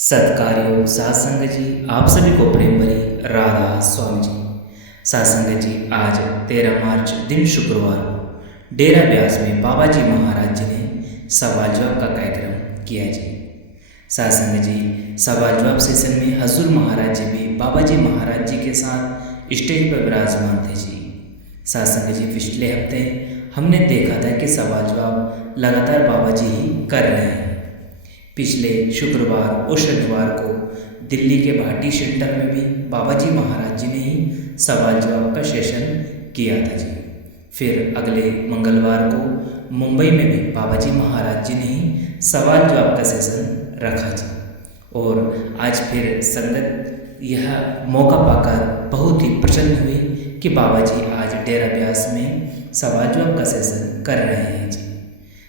सत्कार्यों सात्संग जी, आप सभी को प्रेम भरी राधा स्वामी जी। सात्संग जी, आज 13 मार्च दिन शुक्रवार को डेरा ब्यास में बाबा जी महाराज जी ने सवाल जवाब का कार्यक्रम किया जी। सात्संग जी, सवाल जवाब सेशन में हजूर महाराज जी भी बाबा जी महाराज जी के साथ स्टेज पर विराजमान थे जी। सात्संग जी, पिछले हफ्ते हमने देखा था कि सवाल जवाब लगातार बाबा जी ही कर रहे हैं। पिछले शुक्रवार और शनिवार को दिल्ली के भाटी सेंटर में भी बाबा जी महाराज जी ने ही सवाल जवाब का सेशन किया था जी। फिर अगले मंगलवार को मुंबई में भी बाबा जी महाराज जी ने ही सवाल जवाब का सेशन रखा जी। और आज फिर संगत यह मौका पाकर बहुत ही प्रसन्न हुई कि बाबा जी आज डेरा ब्यास में सवाल जवाब का सेशन कर रहे हैं जी।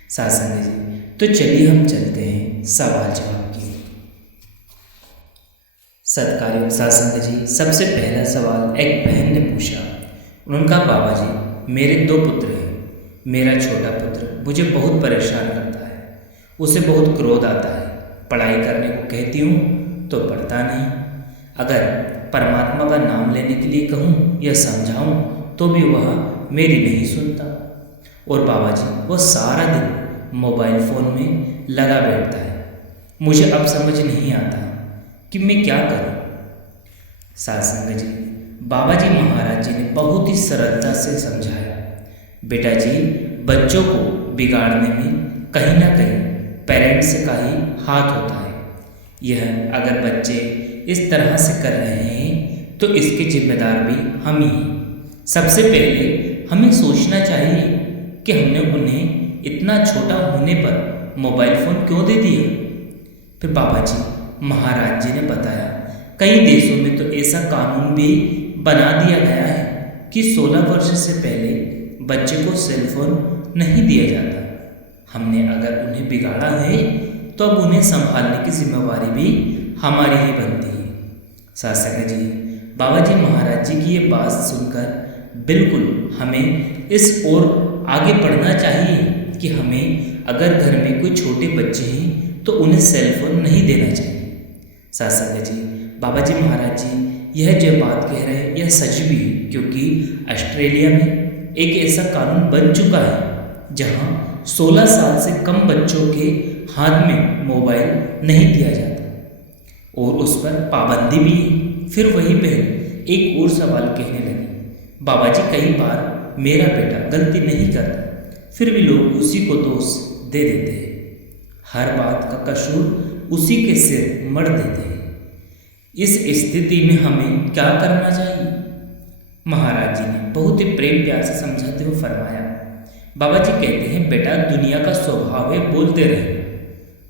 सात्संग जी, तो चलिए हम चलते हैं सवाल जवाब की। सत्कार्यों सात्संग जी, सबसे पहला सवाल एक बहन ने पूछा। उन्होंने कहा, बाबा जी मेरे 2 पुत्र हैं। मेरा छोटा पुत्र मुझे बहुत परेशान करता है, उसे बहुत क्रोध आता है। पढ़ाई करने को कहती हूँ तो पढ़ता नहीं। अगर परमात्मा का नाम लेने के लिए कहूँ या समझाऊँ तो भी वह मेरी नहीं सुनता। और बाबा जी वो सारा दिन मोबाइल फ़ोन में लगा बैठता है। मुझे अब समझ नहीं आता कि मैं क्या करूं। सात्संग जी, बाबा जी महाराज जी ने बहुत ही सरलता से समझाया, बेटा जी बच्चों को बिगाड़ने में कहीं ना कहीं पेरेंट्स का ही हाथ होता है। यह अगर बच्चे इस तरह से कर रहे हैं तो इसके जिम्मेदार भी हम ही हैं। सबसे पहले हमें सोचना चाहिए कि हमने उन्हें इतना छोटा होने पर मोबाइल फ़ोन क्यों दे दिया। फिर बाबा जी महाराज जी ने बताया, कई देशों में तो ऐसा कानून भी बना दिया गया है कि 16 वर्ष से पहले बच्चे को सेल फोन नहीं दिया जाता। हमने अगर उन्हें बिगाड़ा है तो अब उन्हें संभालने की जिम्मेवारी भी हमारी ही बनती है। सात्संग जी, बाबा जी महाराज जी की ये बात सुनकर बिल्कुल हमें इस ओर आगे बढ़ना चाहिए कि हमें अगर घर में कोई छोटे बच्चे हैं तो उन्हें सेल फोन नहीं देना चाहिए। सात्संग जी, बाबा जी महाराज जी यह जो बात कह रहे हैं यह सच भी है, क्योंकि ऑस्ट्रेलिया में एक ऐसा कानून बन चुका है जहां 16 साल से कम बच्चों के हाथ में मोबाइल नहीं दिया जाता और उस पर पाबंदी भी है। फिर वही बहन एक और सवाल कहने लगी, बाबा जी कई बार मेरा बेटा गलती नहीं करता फिर भी लोग उसी को दोष दे देते हैं। हर बात का कसूर उसी के सिर मढ़ देते हैं। इस स्थिति में हमें क्या करना चाहिए। महाराज जी ने बहुत ही प्रेम प्यार से समझाते हुए फरमाया, बाबा जी कहते हैं बेटा दुनिया का स्वभाव है बोलते रहना,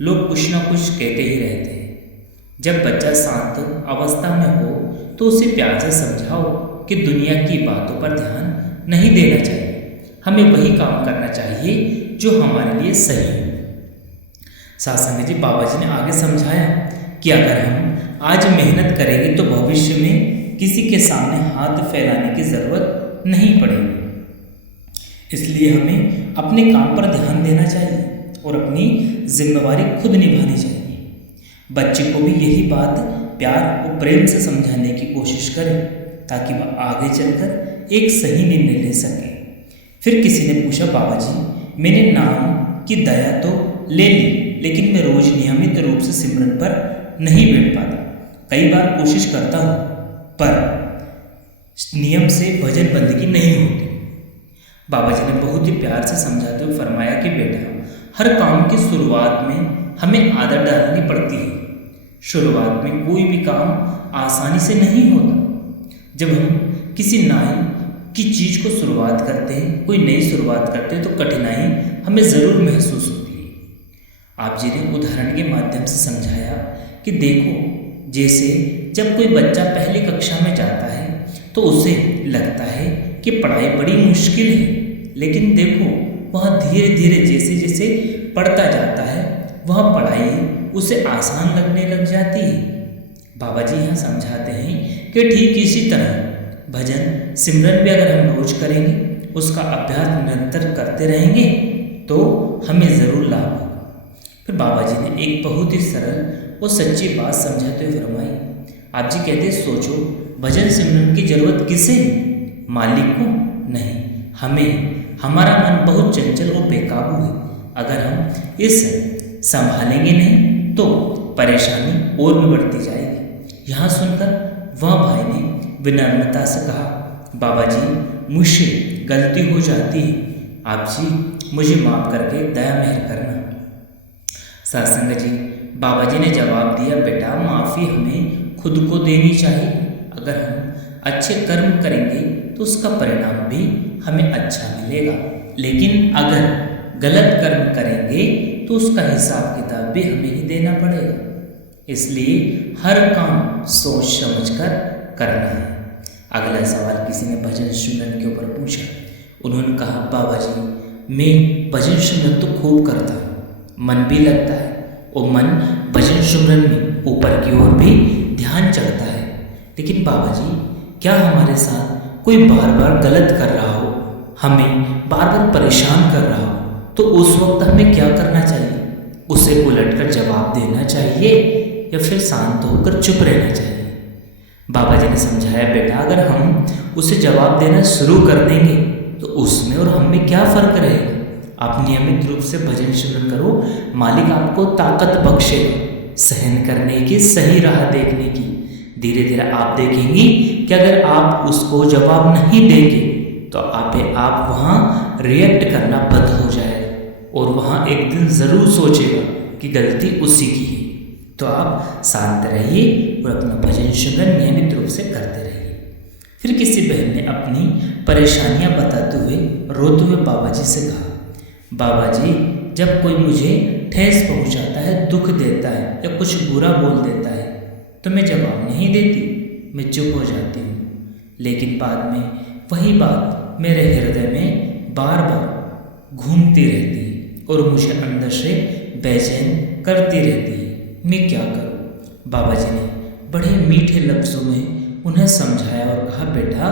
लोग कुछ ना कुछ कहते ही रहते हैं। जब बच्चा शांत अवस्था में हो तो उसे प्यार से समझाओ कि दुनिया की बातों पर ध्यान नहीं देना चाहिए, हमें वही काम करना चाहिए जो हमारे लिए सही है। सात्संग जी, बाबा जी ने आगे समझाया कि अगर हम आज मेहनत करेंगे तो भविष्य में किसी के सामने हाथ फैलाने की ज़रूरत नहीं पड़ेगी। इसलिए हमें अपने काम पर ध्यान देना चाहिए और अपनी जिम्मेवारी खुद निभानी चाहिए। बच्चे को भी यही बात प्यार और प्रेम से समझाने की कोशिश करें ताकि वह आगे चलकर एक सही निर्णय ले सके। फिर किसी ने पूछा, बाबा जी मैंने नाम की दया तो ले ली लेकिन मैं रोज नियमित रूप से सिमरन पर नहीं बैठ पाता। कई बार कोशिश करता हूँ पर नियम से भजन बंदगी नहीं होती। बाबा जी ने बहुत ही प्यार से समझाते हुए फरमाया कि बेटा हर काम की शुरुआत में हमें आदत डालनी पड़ती है। शुरुआत में कोई भी काम आसानी से नहीं होता। जब हम किसी नई की चीज़ को शुरुआत करते हैं, कोई नई शुरुआत करते हैं तो कठिनाई हमें ज़रूर महसूस होती है। आप जी ने उदाहरण के माध्यम से समझाया कि देखो जैसे जब कोई बच्चा पहली कक्षा में जाता है तो उसे लगता है कि पढ़ाई बड़ी मुश्किल है, लेकिन देखो वह धीरे धीरे जैसे जैसे पढ़ता जाता है वह पढ़ाई उसे आसान लगने लग जाती है। बाबा जी यहाँ समझाते हैं कि ठीक इसी तरह भजन सिमरन भी अगर हम रोज करेंगे, उसका अभ्यास निरंतर करते रहेंगे तो हमें ज़रूर लाभ होगा। फिर बाबा जी ने एक बहुत ही सरल और सच्ची बात समझाते हुए फरमाई। आप जी कहते सोचो, भजन सिमरन की जरूरत किसे है? मालिक को नहीं, हमें। हमारा मन बहुत चंचल और बेकाबू है। अगर हम इस संभालेंगे नहीं तो परेशानी और भी बढ़ती जाएगी। यहाँ सुनकर वह भाई ने विनम्रता से कहा, बाबा जी मुझसे गलती हो जाती है, आप जी मुझे माफ़ करके दया मेहर करना। सत्संग जी, बाबा जी ने जवाब दिया, बेटा माफ़ी हमें खुद को देनी चाहिए। अगर हम अच्छे कर्म करेंगे तो उसका परिणाम भी हमें अच्छा मिलेगा, लेकिन अगर गलत कर्म करेंगे तो उसका हिसाब किताब भी हमें ही देना पड़ेगा। इसलिए हर काम सोच समझ कर करना है। अगला सवाल किसी ने भजन सिमरन के ऊपर पूछा। उन्होंने कहा, बाबा जी मैं भजन सिमरन तो खूब करता हूँ, मन भी लगता है और मन भजन सिमरन में ऊपर की ओर भी ध्यान चढ़ता है, लेकिन बाबा जी क्या हमारे साथ कोई बार बार गलत कर रहा हो, हमें बार बार परेशान कर रहा हो, तो उस वक्त हमें क्या करना चाहिए? उसे उलटकर जवाब देना चाहिए या फिर शांत होकर चुप रहना चाहिए? बाबा जी ने समझाया, बेटा अगर हम उसे जवाब देना शुरू कर देंगे तो उसमें और हम में क्या फ़र्क रहेगा? आप नियमित रूप से भजन सिमरन करो, मालिक आपको ताकत बख्शेगा सहन करने की, सही राह देखने की। धीरे धीरे आप देखेंगी कि अगर आप उसको जवाब नहीं देंगे तो आप वहाँ रिएक्ट करना बंद हो जाएगा और वहाँ एक दिन ज़रूर सोचेगा कि गलती उसी की है। तो आप शांत रहिए और अपना भजन सिमरन नियमित रूप से करते रहिए। फिर किसी बहन ने अपनी परेशानियां बताते हुए रोते हुए बाबा जी से कहा, बाबा जी जब कोई मुझे ठेस पहुंचाता है, दुख देता है या कुछ बुरा बोल देता है तो मैं जवाब नहीं देती, मैं चुप हो जाती हूँ। लेकिन बाद में वही बात मेरे हृदय में बार बार घूमती रहती है और मुझे अंदर से बेचैन करती रहती है। मैं क्या करूं? बाबा जी ने बड़े मीठे लफ्ज़ों में उन्हें समझाया और कहा, बेटा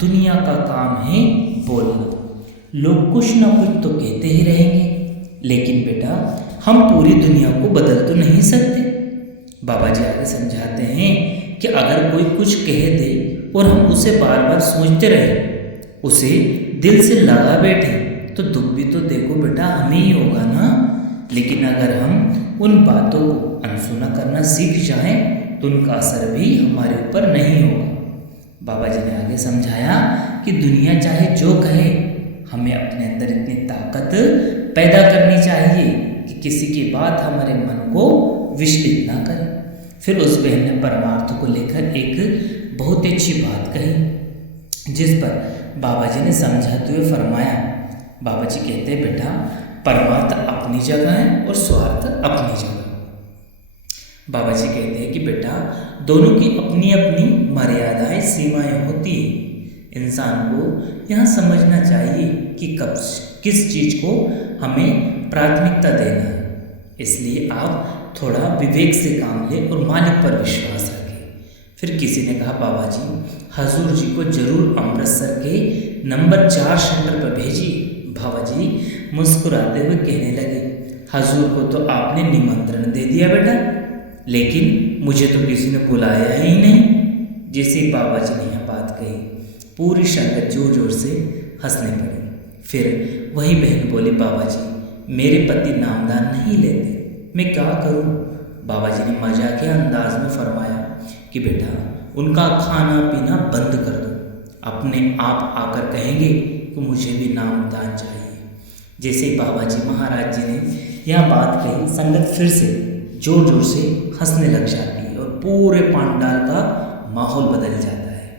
दुनिया का काम है बोलना, लोग कुछ ना कुछ तो कहते ही रहेंगे, लेकिन बेटा हम पूरी दुनिया को बदल तो नहीं सकते। बाबा जी आगे समझाते हैं कि अगर कोई कुछ कह दे और हम उसे बार बार सोचते रहे, उसे दिल से लगा बैठे, तो दुख भी तो देखो बेटा हमें ही होगा ना। लेकिन अगर हम उन बातों को अनसुना करना सीख जाएं तो उनका असर भी हमारे ऊपर नहीं होगा। बाबा जी ने आगे समझाया कि दुनिया चाहे जो कहे, हमें अपने अंदर इतनी ताकत पैदा करनी चाहिए कि किसी की बात हमारे मन को विचलित ना करे। फिर उस बहन ने परमार्थ को लेकर एक बहुत ही अच्छी बात कही, जिस पर बाबा जी ने समझाते हुए फरमाया। बाबा जी कहते हैं, बेटा परमार्थ अपनी जगह है और स्वार्थ अपनी जगह। बाबा जी कहते हैं कि बेटा दोनों की अपनी अपनी मर्यादाएं, सीमाएं होती है। इंसान को यह समझना चाहिए कि कब किस चीज़ को हमें प्राथमिकता देना है। इसलिए आप थोड़ा विवेक से काम लें और मालिक पर विश्वास रखें। फिर किसी ने कहा, बाबा जी हजूर जी को जरूर अमृतसर के नंबर 4 सेंटर पर भेजिए। बाबा जी मुस्कुराते हुए कहने लगे, हजूर को तो आपने निमंत्रण दे दिया बेटा, लेकिन मुझे तो किसी ने बुलाया ही नहीं। जैसे बाबा जी ने यह बात कही, पूरी संगत जोर जोर से हंसने पड़ी। फिर वही बहन बोली, बाबा जी मेरे पति नामदान नहीं लेते, मैं क्या करूं? बाबा जी ने मजाकिया अंदाज में फरमाया कि बेटा उनका खाना पीना बंद कर दो, अपने आप आकर कहेंगे कि मुझे भी नामदान चाहिए। जैसे बाबा जी महाराज जी ने यह बात कही, संगत फिर से जोर जोर से हंसने लग जाती है और पूरे पंडाल का माहौल बदल जाता है।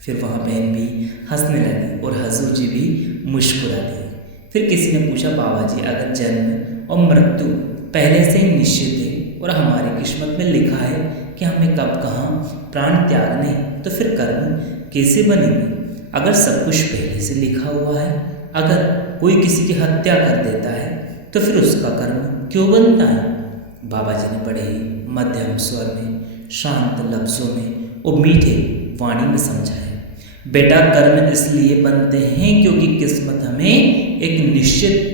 फिर वह बहन भी हंसने लगी और हजूर जी भी मुस्कुरा दिए। फिर किसी ने पूछा, बाबा जी अगर जन्म और मृत्यु पहले से ही निश्चित है और हमारी किस्मत में लिखा है कि हमें कब कहाँ प्राण त्यागने, तो फिर कर्म कैसे बनेंगे? अगर सब कुछ पहले से लिखा हुआ है, अगर कोई किसी की हत्या कर देता है तो फिर उसका कर्म क्यों बनता है? बाबा जी ने बड़े ही मध्यम स्वर में, शांत लफ्ज़ों में और मीठे वाणी में समझाया, बेटा कर्म इसलिए बनते हैं क्योंकि किस्मत हमें एक निश्चित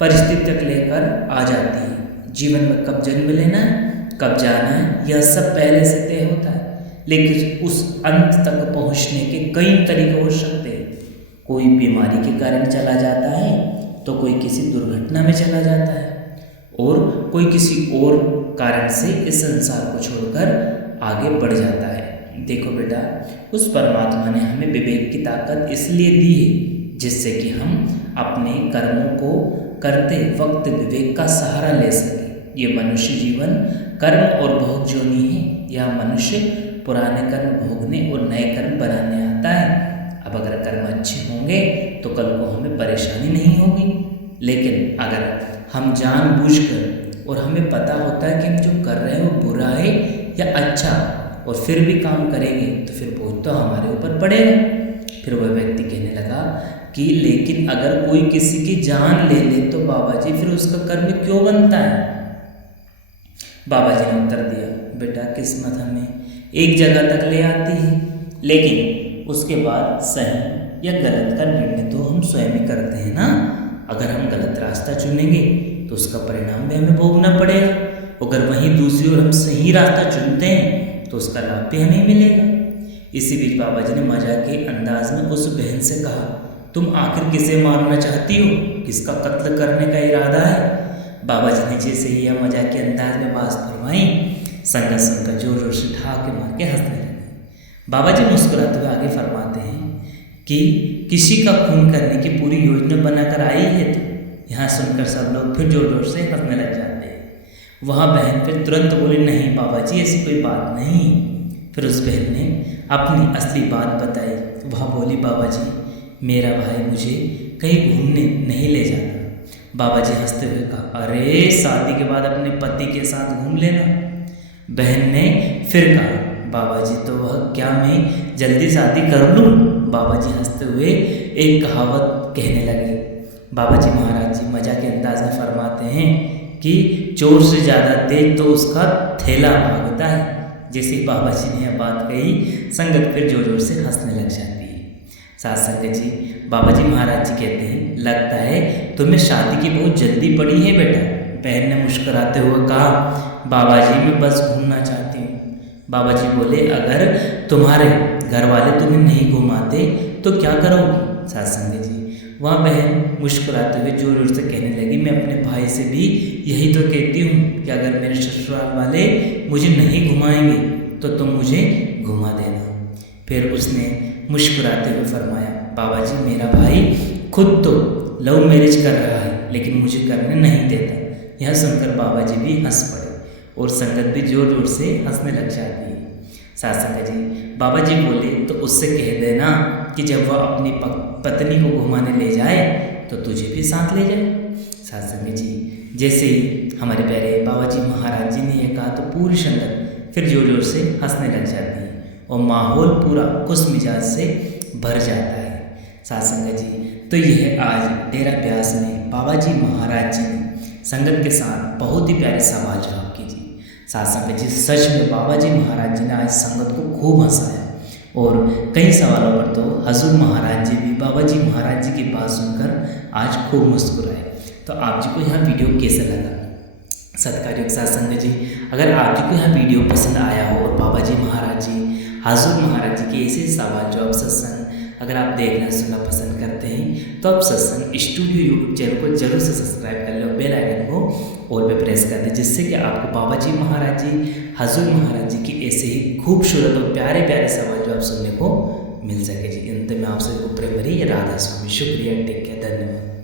परिस्थिति तक लेकर आ जाती है जीवन में कब जन्म लेना है, कब जाना है, यह सब पहले से तय होता है। लेकिन उस अंत तक पहुंचने के कई तरीके हो सकते हैं। कोई बीमारी के कारण चला जाता है, तो कोई किसी दुर्घटना में चला जाता है, और कोई किसी और कारण से इस संसार को छोड़कर आगे बढ़ जाता है। देखो बेटा, उस परमात्मा ने हमें विवेक की ताकत इसलिए दी है जिससे कि हम अपने कर्मों को करते वक्त विवेक का सहारा ले सकें। ये मनुष्य जीवन कर्म और भोग जोनी है। यह मनुष्य पुराने कर्म भोगने और नए कर्म बनाने आता है। अब अगर कर्म अच्छे होंगे तो कल को हमें परेशानी नहीं होगी, लेकिन अगर हम जानबूझकर और हमें पता होता है कि हम जो कर रहे हैं वो बुरा है या अच्छा, और फिर भी काम करेंगे तो फिर बोझ तो हमारे ऊपर पड़ेगा। फिर वह व्यक्ति कहने लगा कि लेकिन अगर कोई किसी की जान ले ले तो बाबा जी फिर उसका कर्म क्यों बनता है? बाबा जी ने उत्तर दिया, बेटा किस्मत हमें एक जगह तक ले आती है, लेकिन उसके बाद सही या गलत का निर्णय तो हम स्वयं ही करते हैं ना। अगर हम गलत रास्ता चुनेंगे तो उसका परिणाम भी हमें भोगना पड़ेगा। अगर वहीं दूसरी ओर हम सही रास्ता चुनते हैं तो उसका लाभ भी हमें मिलेगा। इसी बीच बाबा जी ने मजाक के अंदाज में उस बहन से कहा, तुम आखिर किसे मारना चाहती हो? किसका कत्ल करने का इरादा है? बाबा जी ने जैसे ही यह मजाक के अंदाज में बात फरमाई, संगत सुनकर जोर जोर से ठाके मार के हंसने लगे। बाबा जी मुस्कुराते हुए आगे फरमाते हैं कि किसी का खून करने की पूरी योजना बनाकर आई है तो। यहाँ सुनकर सब लोग फिर जोर जोर से हंसने लग जाते हैं। वहाँ बहन फिर तुरंत बोली, नहीं बाबा जी ऐसी कोई बात नहीं। फिर उस बहन ने अपनी असली बात बताई। वह बोली, बाबा जी मेरा भाई मुझे कहीं घूमने नहीं ले जाता। बाबा जी हंसते हुए कहा, अरे शादी के बाद अपने पति के साथ घूम लेना। बहन ने फिर कहा, बाबा जी तो वह क्या मैं जल्दी शादी कर लूँ? बाबा जी हंसते हुए एक कहावत कहने लगे। बाबा जी महाराज जी मजा के अंदाज में फरमाते हैं कि चोर से ज़्यादा तेज तो उसका थैला भागता है। जैसे बाबा जी ने यह बात कही, संगत फिर जोर जोर से हंसने लग जाती है। साथ संगत जी, बाबा जी महाराज जी कहते हैं, लगता है तुम्हें शादी की बहुत जल्दी पड़ी है बेटा। बहन ने मुस्कुराते हुए कहा, बाबा जी मैं बस घूमना चाहती हूँ। बाबा जी बोले, अगर तुम्हारे घर वाले तुम्हें नहीं घुमाते तो क्या करोगी? साथ संगत जी, वहाँ बहन मुस्कुराते हुए जोर जोर से कहने लगी, मैं अपने भाई से भी यही तो कहती हूँ कि अगर मेरे ससुराल वाले मुझे नहीं घुमाएंगे तो तुम मुझे घुमा देना। फिर उसने मुस्कुराते हुए फरमाया, बाबा जी मेरा भाई खुद तो लव मैरिज कर रहा है लेकिन मुझे करने नहीं देता। यह सुनकर बाबा जी भी हंस पड़े और संगत भी जोर जोर से हंसने लग जाती है। साथ संगत जी, बाबा जी बोले, तो उससे कह देना कि जब वह अपनी पत्नी को घुमाने ले जाए तो तुझे भी साथ ले जाए। साथ संगत जी, जैसे ही हमारे प्यारे बाबा जी महाराज जी ने यह कहा तो पूरी संगत फिर जोर जोर से हंसने लग जाती है और माहौल पूरा खुश मिजाज से भर जाता है। साथ संगत जी, तो यह आज डेरा ब्यास में बाबा जी महाराज जी ने संगत के साथ बहुत ही प्यारे सवाल जवाब कीजिए। साथ संगत जी, सच में बाबा जी महाराज जी ने आज संगत को खूब हंसाया और कई सवालों पर तो हजूर महाराज जी भी बाबा जी महाराज जी की बात सुनकर आज खूब मुस्कुराए। तो आप जी को यह वीडियो कैसा लगा? सत्कार्यों के साथ संगत जी, अगर आप जी को यह वीडियो पसंद आया हो और बाबा जी महाराज जी हजूर महाराज जी के ऐसे सवाल जवाब सत्संग अगर आप देखना सुनना पसंद करते हैं तो आप सत्संग स्टूडियो यूट्यूब चैनल को जरूर से सब्सक्राइब कर लो, बेल आइकन को ऑल पे प्रेस कर दें, जिससे कि आपको बाबा जी महाराज जी हजूर महाराज जी की ऐसे ही खूबसूरत और प्यारे प्यारे सवाल जवाब सुनने को मिल सके जी। अंत में आपसे प्रेम भरी राधा स्वामी। शुक्रिया, टेक केयर, धन्यवाद।